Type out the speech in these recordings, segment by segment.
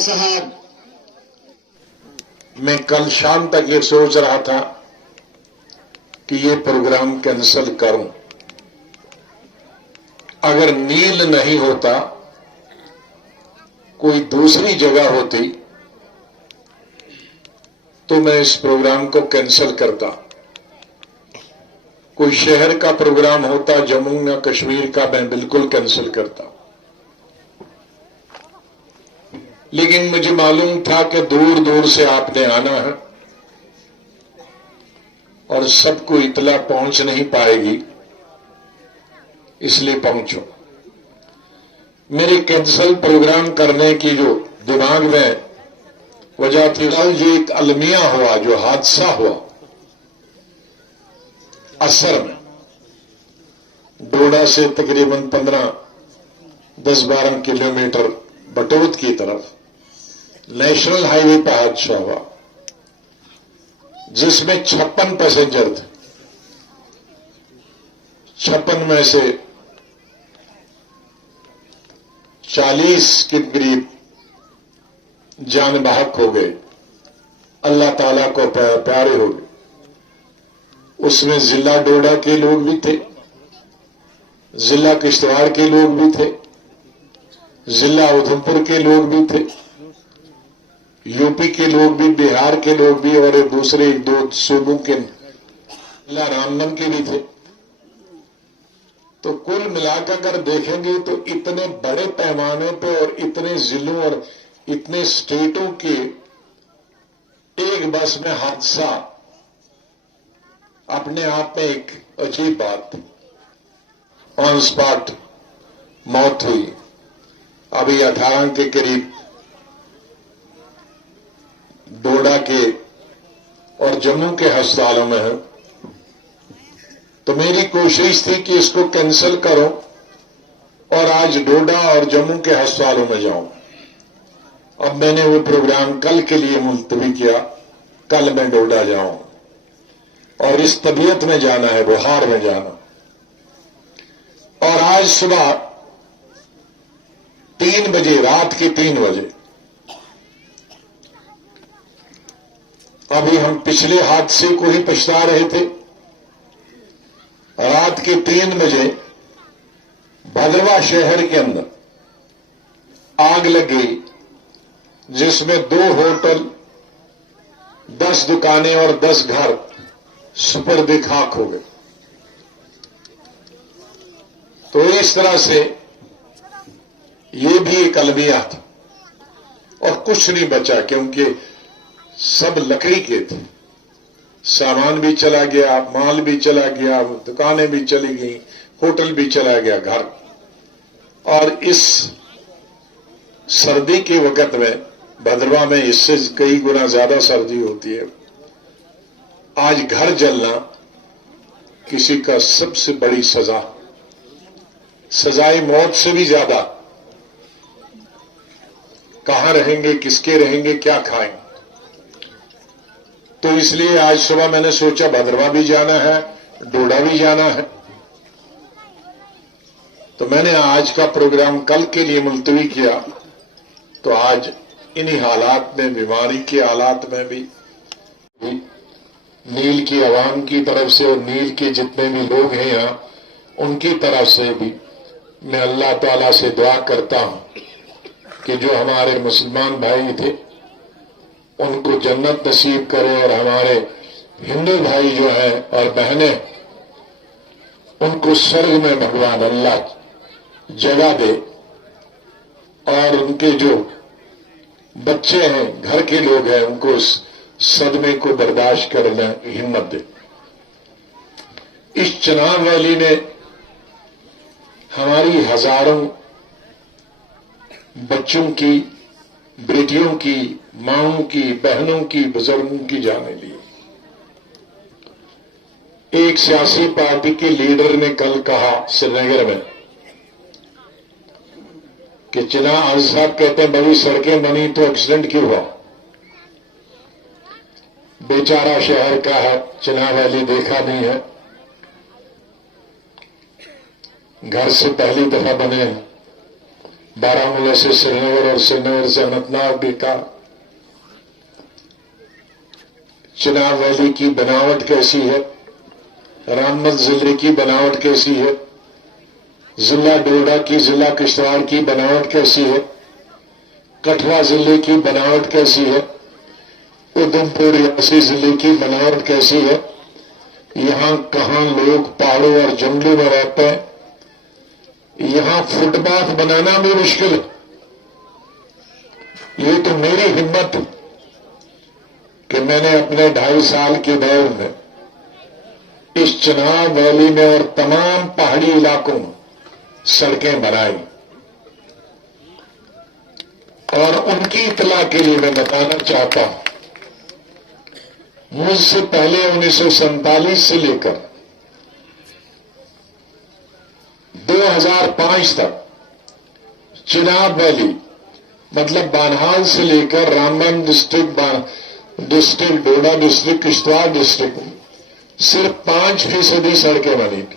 साहब, मैं कल शाम तक ये सोच रहा था कि ये प्रोग्राम कैंसिल करूं। अगर नील नहीं होता, कोई दूसरी जगह होती तो मैं इस प्रोग्राम को कैंसिल करता। कोई शहर का प्रोग्राम होता, जम्मू या कश्मीर का, मैं बिल्कुल कैंसिल करता। लेकिन मुझे मालूम था कि दूर दूर से आपने आना है और सबको इतला पहुंच नहीं पाएगी, इसलिए पहुंचो। मेरे कैंसल प्रोग्राम करने की जो दिमाग में वजह थी, कल जो एक अलमिया हुआ, जो हादसा हुआ असर में, डोडा से तकरीबन 10-12 किलोमीटर बटोत की तरफ नेशनल हाईवे पर हादसा हुआ, जिसमें 56 पैसेंजर थे। 56 में से 40 के करीब जान बहक हो गए, अल्लाह ताला को प्यारे हो गए। उसमें जिला डोडा के लोग भी थे, जिला किश्तवाड़ के लोग भी थे, जिला उधमपुर के लोग भी थे, यूपी के लोग भी, बिहार के लोग भी, और दूसरे 2 सूबों के जिला रामबन के भी थे। तो कुल मिलाकर अगर देखेंगे तो इतने बड़े पैमाने पे और इतने जिलों और इतने स्टेटों के एक बस में हादसा अपने आप में एक अजीब बात। ऑन स्पॉट मौत हुई। अभी 18 के करीब डोडा के और जम्मू के अस्पतालों में है। तो मेरी कोशिश थी कि इसको कैंसिल करो और आज डोडा और जम्मू के अस्पतालों में जाऊं। अब मैंने वो प्रोग्राम कल के लिए मुलतवी किया। कल मैं डोडा जाऊं और इस तबीयत में जाना है, बुखार में जाना। और आज सुबह 3 बजे, रात के 3 बजे, अभी हम पिछले हादसे को ही पछता रहे थे। रात के 3 बजे भद्रवाह शहर के अंदर आग लग गई, जिसमें 2 होटल, 10 दुकानें और 10 घर सुपर्द खाक हो गए। तो इस तरह से ये भी एक अलमिया था और कुछ नहीं बचा, क्योंकि सब लकड़ी के थे। सामान भी चला गया, माल भी चला गया, दुकानें भी चली गई, होटल भी चला गया, घर। और इस सर्दी के वक्त में भद्रवाह में इससे कई गुना ज्यादा सर्दी होती है। आज घर जलना किसी का सबसे बड़ी सजा, सजाए मौत से भी ज्यादा। कहां रहेंगे, किसके रहेंगे, क्या खाएंगे। तो इसलिए आज सुबह मैंने सोचा भद्रवाह भी जाना है, डोडा भी जाना है। तो मैंने आज का प्रोग्राम कल के लिए मुलतवी किया। तो आज इन्हीं हालात में, बीमारी के हालात में भी नील की आवाम की तरफ से और नील के जितने भी लोग हैं यहां, उनकी तरफ से भी मैं अल्लाह ताला से दुआ करता हूं कि जो हमारे मुसलमान भाई थे उनको जन्नत नसीब करे, और हमारे हिंदू भाई जो हैं और बहनें, उनको स्वर्ग में भगवान अल्लाह जगह दे, और उनके जो बच्चे हैं, घर के लोग हैं, उनको उस सदमे को बर्दाश्त करने की हिम्मत दे। इस चुनाव रैली ने हमारी हजारों बच्चों की, बेटियों की, माओं की, बहनों की, बुजुर्गों की जानें ली। एक सियासी पार्टी के लीडर ने कल कहा श्रीनगर में کہ چناव آج صاحب کہتے ہیں بڑی سڑکیں بنی تو ایکسیڈنٹ کیوں ہوا؟ بیچارہ شہر کا ہے، چناو ویلی دیکھا نہیں ہے، گھر سے پہلی دفعہ بنے ہیں، بارہمولہ سے سری نگر اور سری نگر سے اننت ناگ بھی کا۔ چناو ویلی کی بناوٹ کیسی ہے، رامبت ضلع کی بناوٹ کیسی ہے، ضلع ڈوڈا کی، ضلع کشتواڑ کی بناوٹ کیسی ہے، کٹھوا ضلع کی بناوٹ کیسی ہے، ادھم پور ریاسی ضلع کی بناوٹ کیسی ہے، یہاں کہاں لوگ پہاڑوں اور جنگلوں میں رہتے ہیں، یہاں فٹ پاتھ بنانا بھی مشکل ہے۔ یہ تو میری ہمت کہ میں نے اپنے 2.5 سال کے دور میں اس چناو ویلی میں اور تمام پہاڑی علاقوں میں سڑکیں بنائی، اور ان کی اطلاع کے لیے میں بتانا چاہتا ہوں، مجھ سے پہلے 1947 سے لے کر 2005 تک چناو ویلی مطلب بانہال سے لے کر Ramban district doda district Kishtwar district صرف 5% سڑکیں بنی تھی،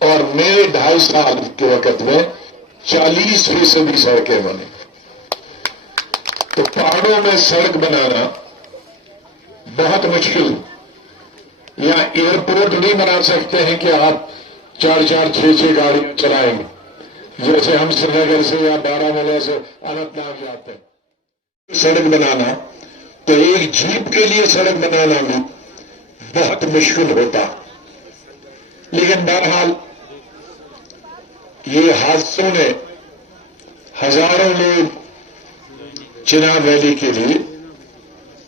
اور میرے 2.5 سال کے وقت میں 40% سڑکیں بنی۔ تو پہاڑوں میں سڑک بنانا بہت مشکل ہے۔ یا ایئرپورٹ نہیں بنا سکتے ہیں کہ آپ 4 6 گاڑی چلائیں گے، جیسے ہم سری نگر سے یا بارہمولہ سے اننت ناگ جاتے ہیں۔ سڑک بنانا تو ایک جیپ کے لیے سڑک بنانا بھی بہت مشکل ہوتا، لیکن بہرحال یہ حادثوں نے ہزاروں لوگ چناو ویلی کے لیے،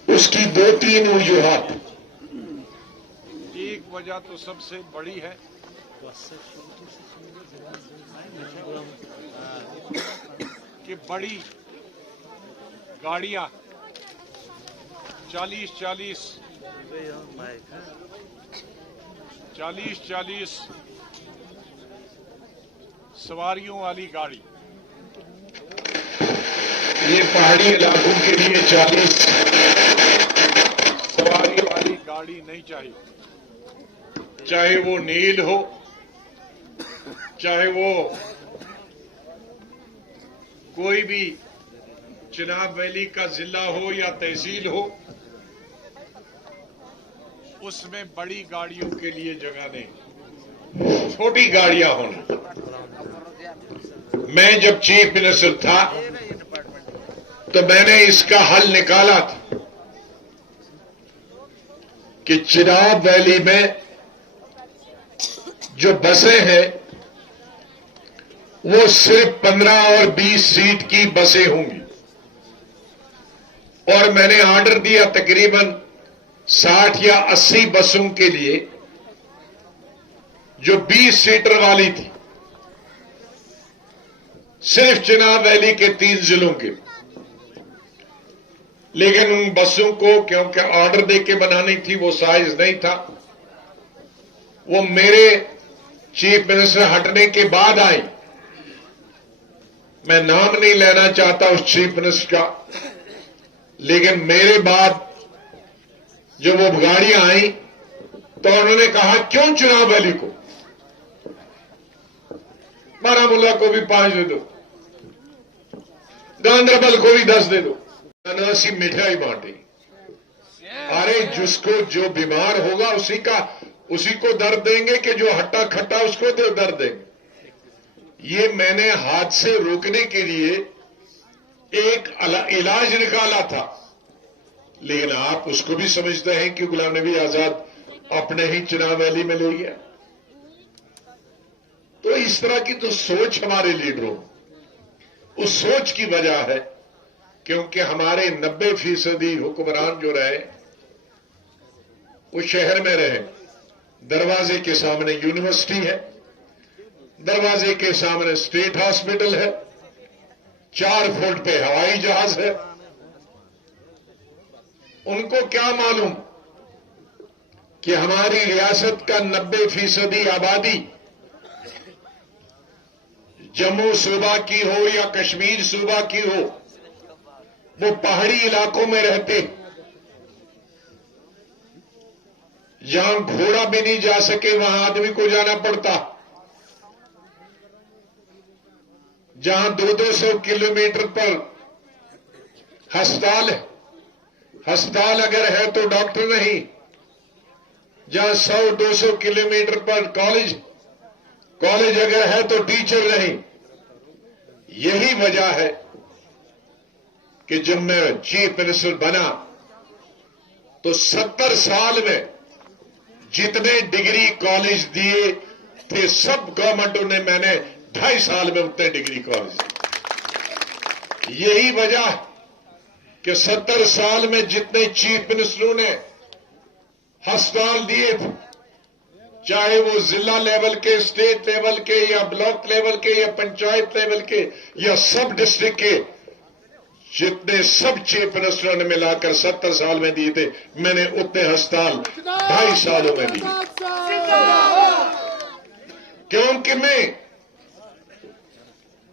اس کی 2-3 وجوہات۔ ایک وجہ تو سب سے بڑی ہے کہ بڑی گاڑیاں 40 سواریوں والی گاڑی، یہ پہاڑی علاقوں کے لیے 40 سواریوں والی گاڑی نہیں چاہیے، چاہے وہ نیل ہو، چاہے وہ کوئی بھی چناو ویلی کا ضلع ہو یا تحصیل ہو، اس میں بڑی گاڑیوں کے لیے جگہ نہیں، چھوٹی گاڑیاں ہونا۔ میں جب چیف منسٹر تھا تو میں نے اس کا حل نکالا تھا کہ چناو ویلی میں جو بسیں ہیں وہ صرف 15 اور 20 سیٹ کی بسیں ہوں گی، اور میں نے آرڈر دیا تقریباً 60 یا 80 بسوں کے لیے جو 20 سیٹر والی تھی، صرف چناو ویلی کے 3 ضلعوں کے۔ لیکن ان بسوں کو کیونکہ آرڈر دے کے بنانی تھی، وہ سائز نہیں تھا، وہ میرے چیف منسٹر ہٹنے کے بعد آئی۔ میں نام نہیں لینا چاہتا اس چیف منسٹر کا، لیکن میرے بعد جب وہ گاڑیاں آئیں تو انہوں نے کہا کیوں چناو ویلی کو، بارہمولہ کو بھی 5 دے دو، گاندربل کو بھی 10 دے دو، اناسی مٹھائی بانٹی۔ ارے جس کو جو بیمار ہوگا اسی کو درد دیں گے کہ جو ہٹا کھٹا اس کو درد دیں گے۔ یہ میں نے حادثے روکنے کے لیے ایک علاج نکالا تھا، لیکن آپ اس کو بھی سمجھتے ہیں کہ غلام نبی آزاد اپنے ہی چناو ویلی میں لے گیا۔ تو اس طرح کی تو سوچ ہمارے لیڈروں، اس سوچ کی وجہ ہے کیونکہ ہمارے 90% حکمران جو رہے وہ شہر میں رہے۔ دروازے کے سامنے یونیورسٹی ہے، دروازے کے سامنے اسٹیٹ ہاسپٹل ہے، 4 فٹ پہ ہوائی جہاز ہے۔ ان کو کیا معلوم کہ ہماری ریاست کا 90% آبادی जम्मू सूबा की हो या कश्मीर सूबा की हो, वो पहाड़ी इलाकों में रहते, जहां घोड़ा भी नहीं जा सके वहां आदमी को जाना पड़ता, जहां 200-200 किलोमीटर पर अस्पताल है, अस्पताल अगर है तो डॉक्टर नहीं, जहां 100-200 किलोमीटर पर कॉलेज, कॉलेज अगर है तो टीचर नहीं। यही वजह है कि जब मैं चीफ मिनिस्टर बना तो 70 साल में जितने डिग्री कॉलेज दिए थे सब गवर्नमेंटों ने, मैंने 2.5 साल में उतने डिग्री कॉलेज दिए। यही वजह कि 70 साल में जितने चीफ मिनिस्टरों ने अस्पताल दिए थे, चाहे वो जिला लेवल के, स्टेट लेवल के, या ब्लॉक लेवल के, या पंचायत लेवल के, या सब डिस्ट्रिक्ट के, जितने सब चीफ मिनिस्टरों ने मिलाकर 70 साल में दिए थे, मैंने उतने अस्पताल 2.5 सालों में दिए। क्योंकि मैं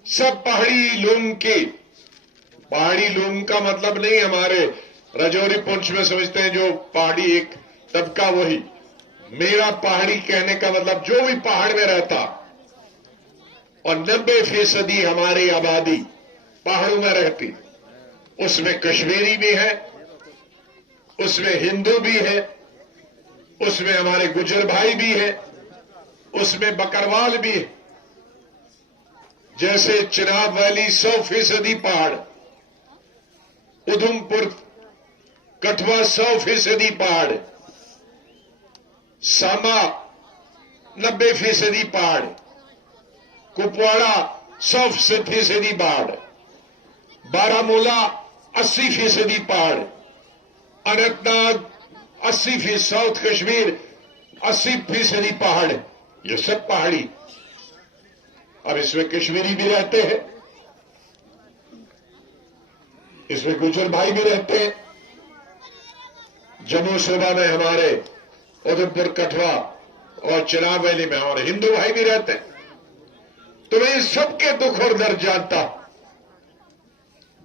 सब पहाड़ी लोगों के, पहाड़ी लोगों का मतलब नहीं हमारे राजौरी पुंछ में समझते हैं जो पहाड़ी एक तबका, वही मेरा पहाड़ी कहने का मतलब जो भी पहाड़ में रहता, और 90% हमारी आबादी पहाड़ों में रहती, उसमें कश्मीरी भी है, उसमें हिंदू भी है, उसमें हमारे गुजर भाई भी है, उसमें बकरवाल भी है। जैसे चिनाब वैली 100% पहाड़, उधमपुर कठुआ 100% पहाड़, सामा 90% पहाड़, कुपवाड़ा 100% पहाड़, बारामूला 80% पहाड़, अनंतनाग 80%, साउथ कश्मीर 80% पहाड़, ये सब पहाड़ी। अब इसमें कश्मीरी भी रहते हैं, इसमें गुजर भाई भी रहते हैं, जम्मू सूबा में हमारे उधमपुर कठुआ और चिनाब वैली में हमारे हिंदू भाई भी रहते हैं। तो मैं इन सबके दुख और दर्द जानता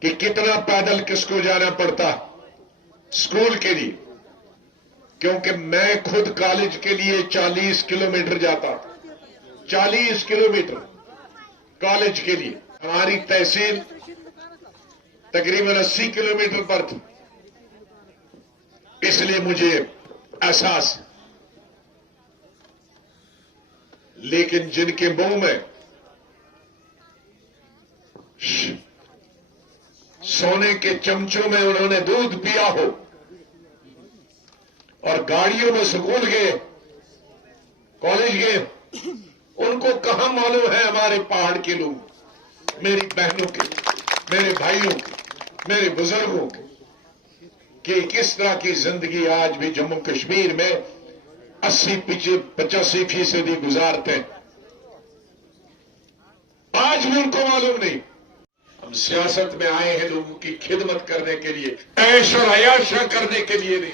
कि कितना पैदल किसको जाना पड़ता स्कूल के लिए, क्योंकि मैं खुद कॉलेज के लिए 40 किलोमीटर जाता, 40 किलोमीटर कॉलेज के लिए। हमारी तहसील तकरीबन 80 किलोमीटर पर थी, इसलिए मुझे एहसास। लेकिन जिनके मुंह में सोने के चमचों में उन्होंने दूध पिया हो और गाड़ियों में स्कूल गए, कॉलेज गए, उनको कहां मालूम है हमारे पहाड़ के लोग, मेरी बहनों के, मेरे भाइयों के, मेरे बुजुर्गों के, कि किस तरह की जिंदगी आज भी जम्मू कश्मीर में 80-85% गुजारते हैं। आज भी उनको मालूम नहीं। हम सियासत में आए हैं लोगों की खिदमत करने के लिए, ऐश और अयाशा करने के लिए नहीं।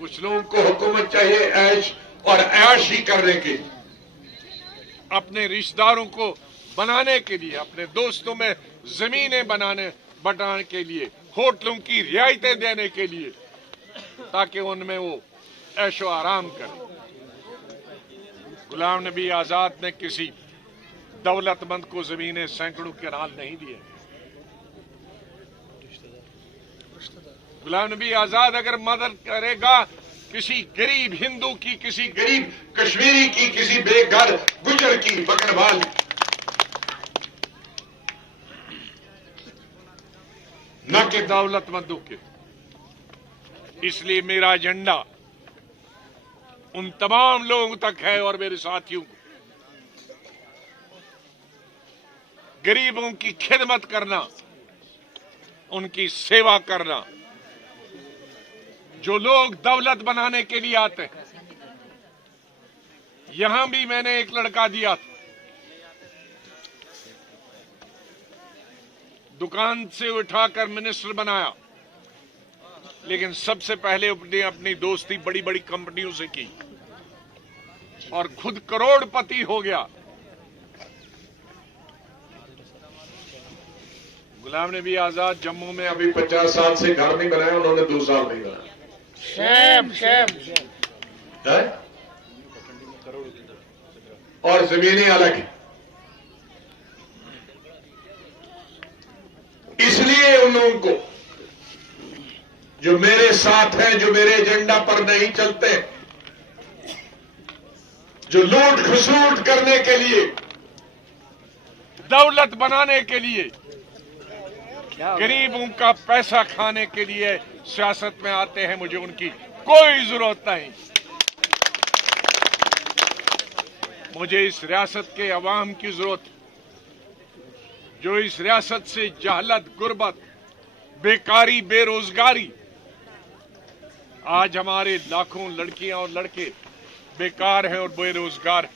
कुछ लोगों को हुकूमत चाहिए ऐश और अयाशी करने की, अपने रिश्तेदारों को बनाने के लिए, अपने दोस्तों में जमीनें बटाने के लिए, होटलों की रियायतें देने के लिए, ताकि उनमें वो ऐशो आराम करें। गुलाम नबी आजाद ने किसी दौलतमंद को जमीनें सैकड़ों के नाल नहीं दिए। गुलाम नबी आजाद अगर मदद करेगा किसी गरीब हिंदू की, किसी गरीब कश्मीरी की, किसी बेघर गुजर की, बकरवाल, न कि दौलतमंदों के। इसलिए मेरा एजेंडा उन तमाम लोगों तक है और मेरे साथियों को, गरीबों की खिदमत करना, उनकी सेवा करना। जो लोग दौलत बनाने के लिए आते हैं, यहां भी मैंने एक लड़का दिया था, दुकान से उठाकर मिनिस्टर बनाया, लेकिन सबसे पहले अपनी दोस्ती बड़ी बड़ी कंपनियों से की और खुद करोड़पति हो गया। गुलाम नबी आजाद जम्मू में अभी अभी 50 साल से घर नहीं बनाया, उन्होंने 2 साल नहीं बनाया है? और जमीनें अलग हैं। इसलिए उन लोगों को जो मेरे साथ हैं, जो मेरे एजेंडा पर नहीं चलते, जो लूट खसूट करने के लिए, दौलत बनाने के लिए, गरीबों का पैसा खाने के लिए सियासत में आते हैं, मुझे उनकी कोई जरूरत नहीं। मुझे इस रियासत के अवाम की जरूरत, जो इस रियासत से जहलत, गुर्बत, बेकारी, बेरोजगारी, आज हमारे लाखों लड़कियां और लड़के बेकार हैं और बेरोजगार,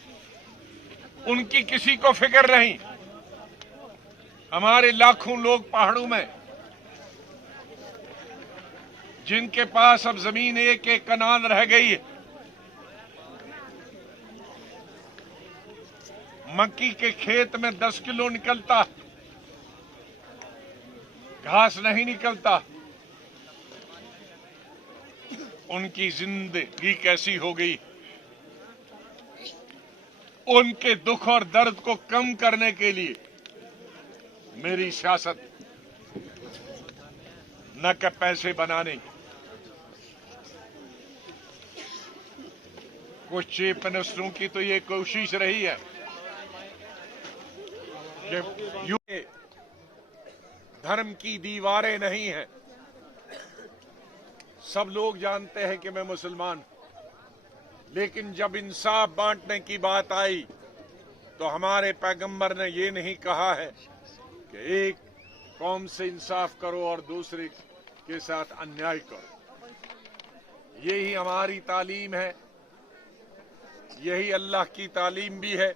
उनकी किसी को फिक्र नहीं। हमारे लाखों लोग पहाड़ों में, जिनके पास अब जमीन एक एक कनाल रह गई है, मक्की के खेत में 10 किलो निकलता, घास नहीं निकलता, उनकी जिंदगी कैसी हो गई। उनके दुख और दर्द को कम करने के लिए मेरी सियासत न कि पैसे बनाने, कुछ चीफ मिनिस्टरों की तो ये कोशिश रही है कि धर्म की दीवारें नहीं हैं। सब लोग जानते हैं कि मैं मुसलमान, लेकिन जब इंसाफ बांटने की बात आई तो हमारे पैगंबर ने ये नहीं कहा है कि एक कौम से इंसाफ करो और दूसरे के साथ अन्याय करो। यही हमारी तालीम है, यही अल्लाह की तालीम भी है,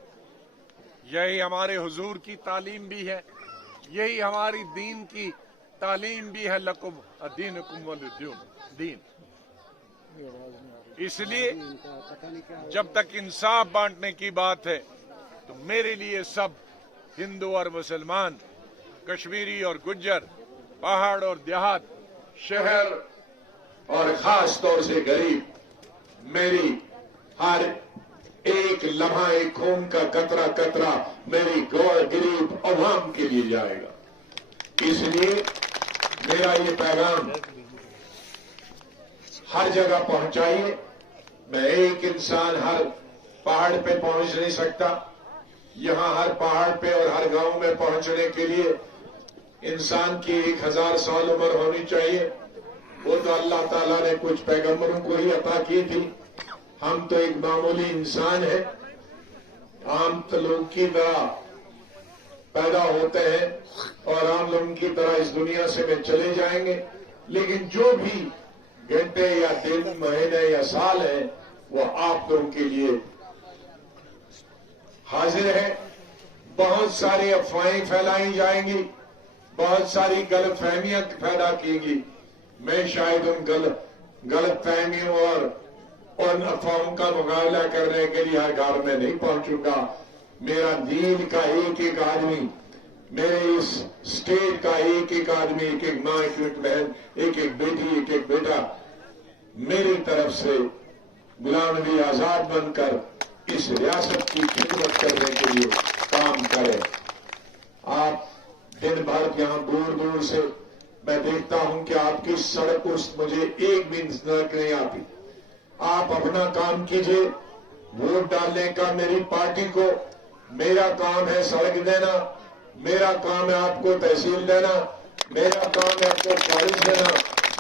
यही हमारे हुजूर की तालीम भी है, यही हमारी दीन की तालीम भी है। लकुम दीनुकुम वलिय दीन। इसलिए जब तक इंसाफ बांटने की बात है तो मेरे लिए सब हिंदू और मुसलमान, कश्मीरी और गुज्जर, पहाड़ और देहात, शहर और खास तौर से गरीब, मेरी हर एक लम्हा, एक खून का कतरा कतरा मेरी गरीब अवाम के लिए जाएगा। इसलिए मेरा ये पैगाम हर जगह पहुंचाइए। मैं एक इंसान हर पहाड़ पे पहुंच नहीं सकता। यहां हर पहाड़ पे और हर गांव में पहुंचने के लिए इंसान की 1000 साल उम्र होनी चाहिए। वो तो अल्लाह ताला ने कुछ पैगंबरों को ही अता की थी। हम तो एक मामूली इंसान है, आम लोगों की तरह पैदा होते हैं और आम लोगों की तरह इस दुनिया से में चले जाएंगे। लेकिन जो भी घंटे या दिन, महीने या साल है, वो आप लोगों के लिए हाजिर है। बहुत सारी अफवाहें फैलाई जाएंगी, बहुत सारी गलतफहमियां पैदा कीगी। मैं शायद उन गलतफहमियों और उन अफवाहों का मुकाबला करने के लिए हर घर में नहीं पहुंचूंगा। मेरा दीन का एक एक आदमी, मेरे इस स्टेट का एक एक आदमी, एक एक मां, एक एक बहन, एक एक बेटी, एक एक बेटा मेरी तरफ से गुलाम नबी आजाद बनकर इस रियासत की खिदमत करने के लिए काम करें। आप दिन भर यहां दूर दूर से मैं देखता हूं कि आपकी सड़क उस मुझे एक भी नजर नहीं आती। आप अपना काम कीजिए, वोट डालने का मेरी पार्टी को। मेरा काम है सड़क देना, मेरा काम है आपको तहसील देना, मेरा काम है आपको कॉलेज देना,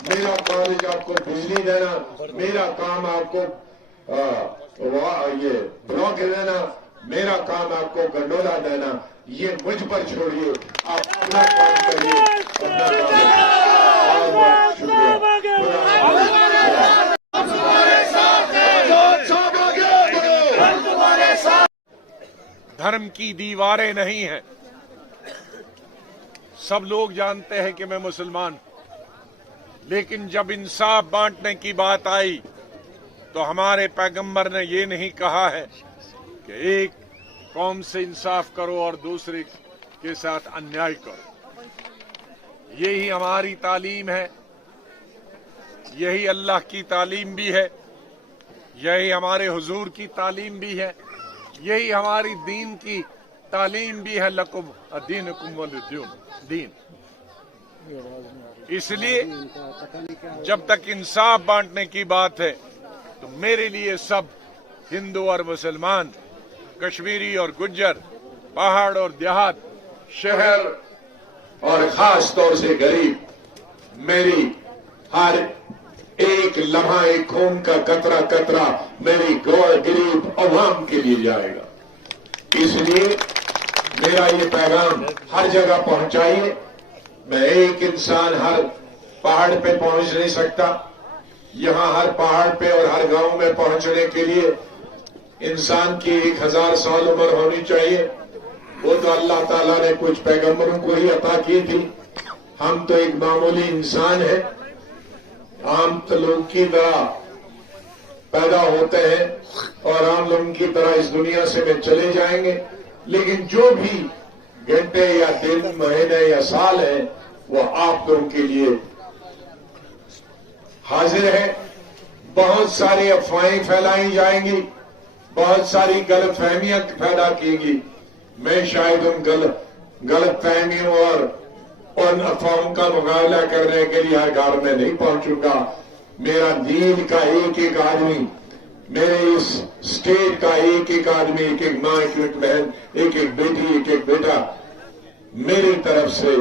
मेरा कॉलेज आपको बिजली देना, मेरा काम आपको ये ब्लॉक देना, मेरा काम आपको गंडोला देना। ये मुझ पर छोड़िए, आप अपना काम करिए, अपना काम धर्म की दीवारें नहीं हैं। सब लोग जानते हैं कि मैं मुसलमान, लेकिन जब इंसाफ बांटने की बात आई तो हमारे पैगंबर ने ये नहीं कहा है कि एक कौम से इंसाफ करो और दूसरे के साथ अन्याय करो। यही हमारी तालीम है, यही अल्लाह की तालीम भी है, यही हमारे हुजूर की तालीम भी है, यही हमारी दीन की तालीम भी है। लकुम दीनुकुम वलिय दीन। इसलिए जब तक इंसाफ बांटने की बात है तो मेरे लिए सब हिंदू और मुसलमान, कश्मीरी और गुज्जर, पहाड़ और देहात, शहर और खास तौर से गरीब, मेरी हर एक लम्हा, एक खून का कतरा कतरा मेरी गरीब अवाम के लिए जाएगा। इसलिए मेरा ये पैगाम हर जगह पहुंचाइए। मैं एक इंसान हर पहाड़ पे पहुंच नहीं सकता। यहां हर पहाड़ पे और हर गांव में पहुंचने के लिए इंसान की 1000 साल उम्र होनी चाहिए। वो तो अल्लाह ताला ने कुछ पैगंबरों को ही अता की थी। हम तो एक मामूली इंसान हैं, आम तो लोग की तरह पैदा होते हैं और आम लोगों की तरह इस दुनिया से में चले जाएंगे। लेकिन जो भी घंटे या दिन, महीने या साल है वो आप लोगों के लिए हाजिर है। बहुत सारी अफवाहें फैलाई जाएंगी, बहुत सारी गलतफहमियां पैदा कीगी। मैं शायद उन गलतफहमियों और उन अफवाहों का मुकाबला करने के लिए हर घर में नहीं पहुंचूंगा। मेरा दीन का एक एक आदमी, मेरे इस स्टेट का एक एक आदमी, एक एक मां, एक एक बहन, एक एक बेटी, एक एक बेटा मेरी तरफ से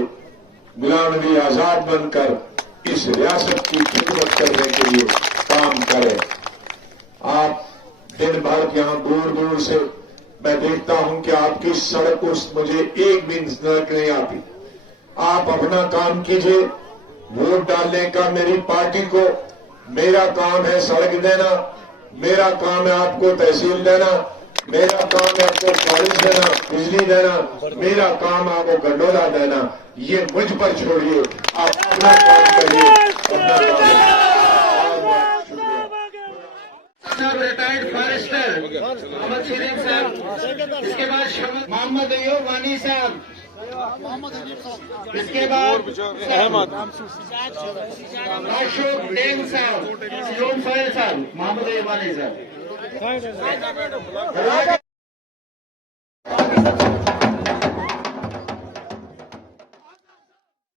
गुलाम नबी आजाद बनकर इस रियासत की खिदमत करने के लिए काम करें। आप दिन भर यहां दूर दूर से मैं देखता हूं कि आपकी सड़क उस मुझे एक भी नजर नहीं आती। आप अपना काम कीजिए, वोट डालने का मेरी पार्टी को। मेरा काम है सड़क देना, मेरा काम है आपको तहसील देना, मेरा काम है आपको कॉलेज देना, बिजली देना, मेरा काम आपको गंडोला देना। ये मुझ पर छोड़िए, आप अपना काम करिए, अपना काम। रिटायर्ड फॉरेस्टर मोहम्मद शरीफ साहब, इसके बाद मोहम्मद अयूब वानी साहब, इसके बाद अहमद अशोक डेंग साहब, सिलोन फाइल साहब, मोहम्मद अयूब वानी साहब।